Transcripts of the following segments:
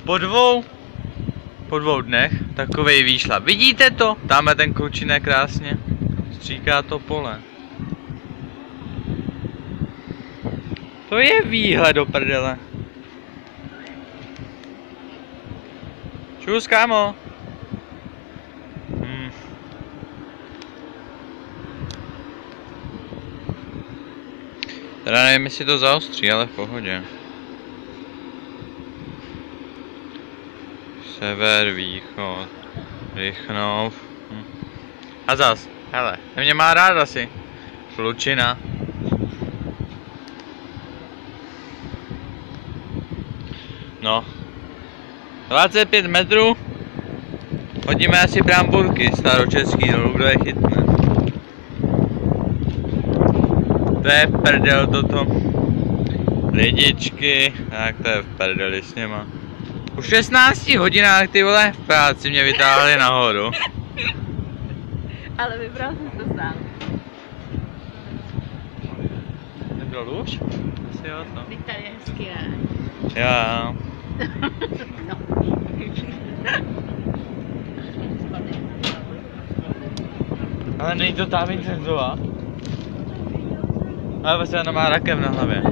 Po dvou dnech takovej výšlap. Vidíte to? Tamhle ten klučinek krásně. Stříká to pole. To je výhled do prdele. Čus, kámo. Teda nevím, jestli to zaostří, ale v pohodě. Sever, východ, Rychnov. A zas, hele, mě má rád asi. Klučina. No. 25 metrů. Hodíme asi bramburky staročeský dolů, kdo je chytne. To je prdel toto. Lidičky, tak to je v prdeli s něma. U 16 hodinách, ty vole, v práci mě vytáhli nahoru. Ale vybral jsem to sám. Nebyl už? Asi jo, to. Teď tady je hezky, ne? Jo. No. Ale není to ta Vincenzová? Ale vlastně ona má rakev na hlavě.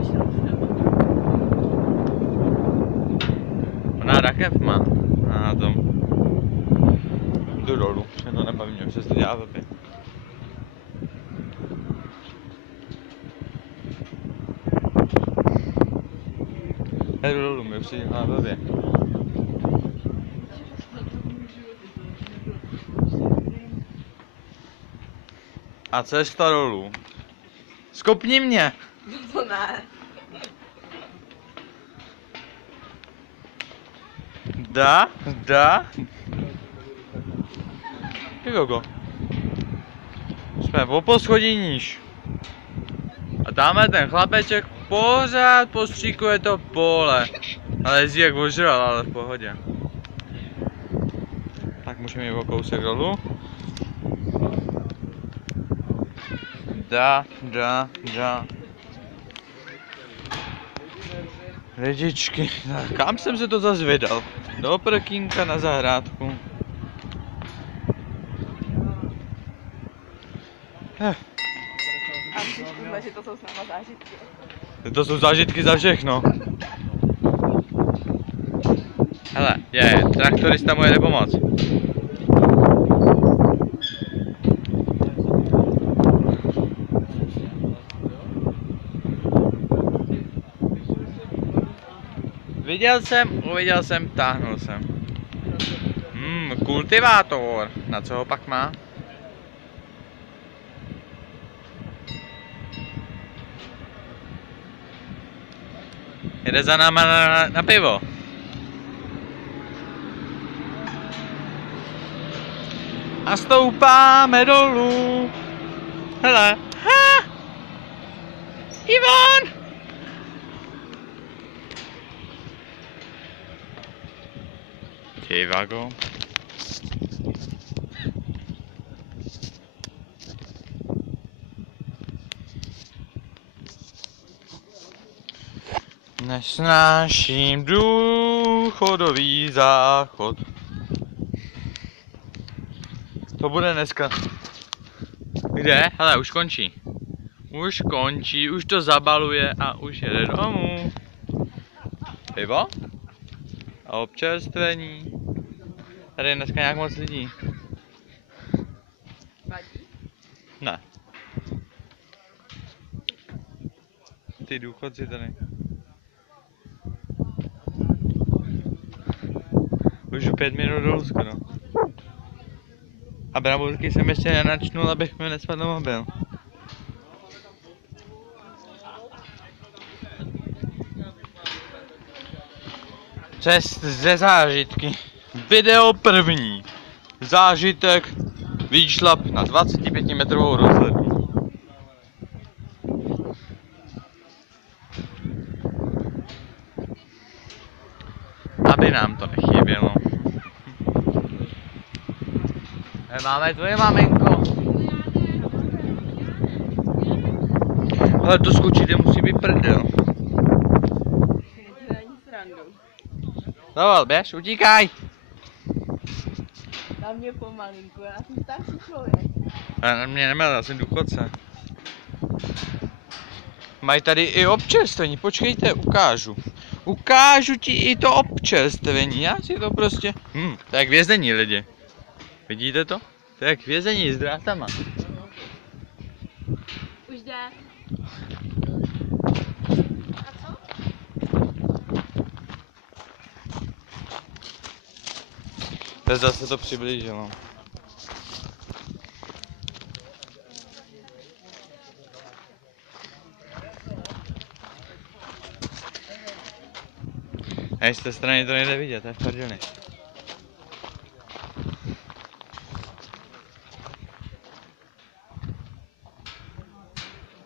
Ona rakev má na tom. Jdu dolů, mě to nebaví, mě už se to dělá blbě. Jdu dolů, mě už se dělá blbě. A cesta dolů. Skopni mě! To ne. Dá? Jogo. Jsme o poschodí níž. A tamhle ten chlapeček pořád postříkuje to pole. Ale jezdí jak ožral, ale v pohodě. Tak můžeme jít o kousek dolů. Dá. Lidičky, kam jsem se to zase vydal? Do prkínka na zahrádku. A myslíme, že to jsou s náma zážitky. To jsou zážitky za všechno. Hele, traktorista mu jede pomoct. Uviděl jsem, táhnul jsem. Kultivátor. Na co ho pak má? Jede za náma na pivo. A stoupáme dolů. Hele. Ha! Ivan! Vago. Nesnáším důchodový záchod. To bude dneska. Kde? Hele, už končí. Už to zabaluje a už jede domů. Pivo? A občerstvení. Tady je dneska nějak moc lidí. Vadí? Ne. Ty důchodci tady. Už 5 minut dolů skoro. A bramburky jsem ještě nenačnul, abych mi nespadl mobil. Cest ze zážitky. Video první. Zážitek. Výšlap na 25 metrovou rozhlednu. Aby nám to nechybělo. Máme tvoje maminko. Ale to skočit musí být prdel. Zaval, běž, utíkaj! Na mě pomalinku, já jsem starší člověk. A na mě nemá, já jsem důchodce. Mají tady i občerstvení, počkejte, ukážu. Ukážu ti i to občerstvení, já si to prostě... to je jak vězení lidi. Vidíte to? To je jak vězení s drátama. Už jde. A co? To zase to přiblížilo. A z té strany to nejde vidět, to je v prdeli.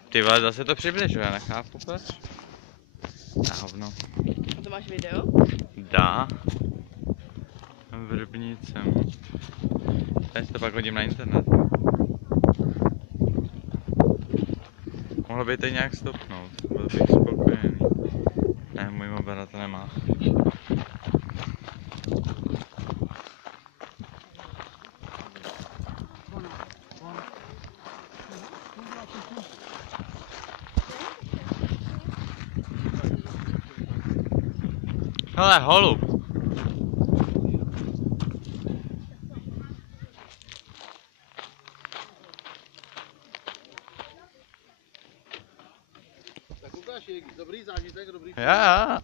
Ty vole, zase to přibližuje, nechápu proč. Na hovno. A to máš video? Dá. Vrbnicem. Teď to pak hodím na internet. Mohlo by to nějak stopnout, byl bych spokojený. Ne, můj mobil to nemá. Hele, holub. Tak ukáž, dobrý zážitek, dobrý. Já.